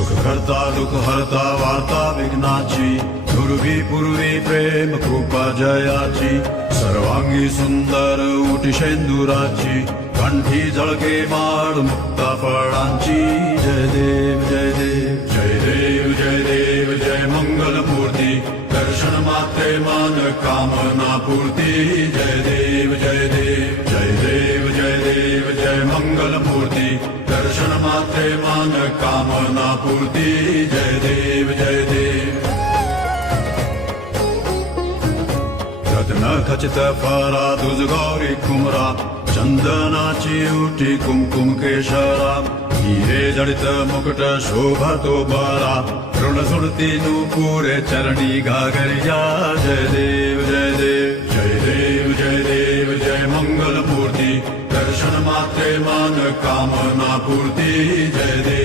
सुख करता दुःख हरता वार्ता विघ्नाची दुर्वी पूर्वी प्रेम कृपा जयाची सर्वांगी सुंदर उटी शेंदुराची कंठी झळके माळ मुक्ता फळांची जय देव जय देव जय देव जय देव जय मंगल मूर्ती दर्शन मात्रे मान कामना पूर्ती जय देव जय देव जय देव जय देव जय मंगल मूर्ती दर्शन मात्रे मान कामना पूर्ती जय देव जय देव रत्न खचित फरा दुज गौरी कुमरा चंदनाची उठी कुमकुम केशरा हिरे जडित मुकुट शोभा तो बरा ऋण सुरती नूपुरे चरणी घागरिया जय देव जय देव जय देव जय देव जय मंगल मूर्ती दर्शन मात्रे मान कामना पूर्ती जय देव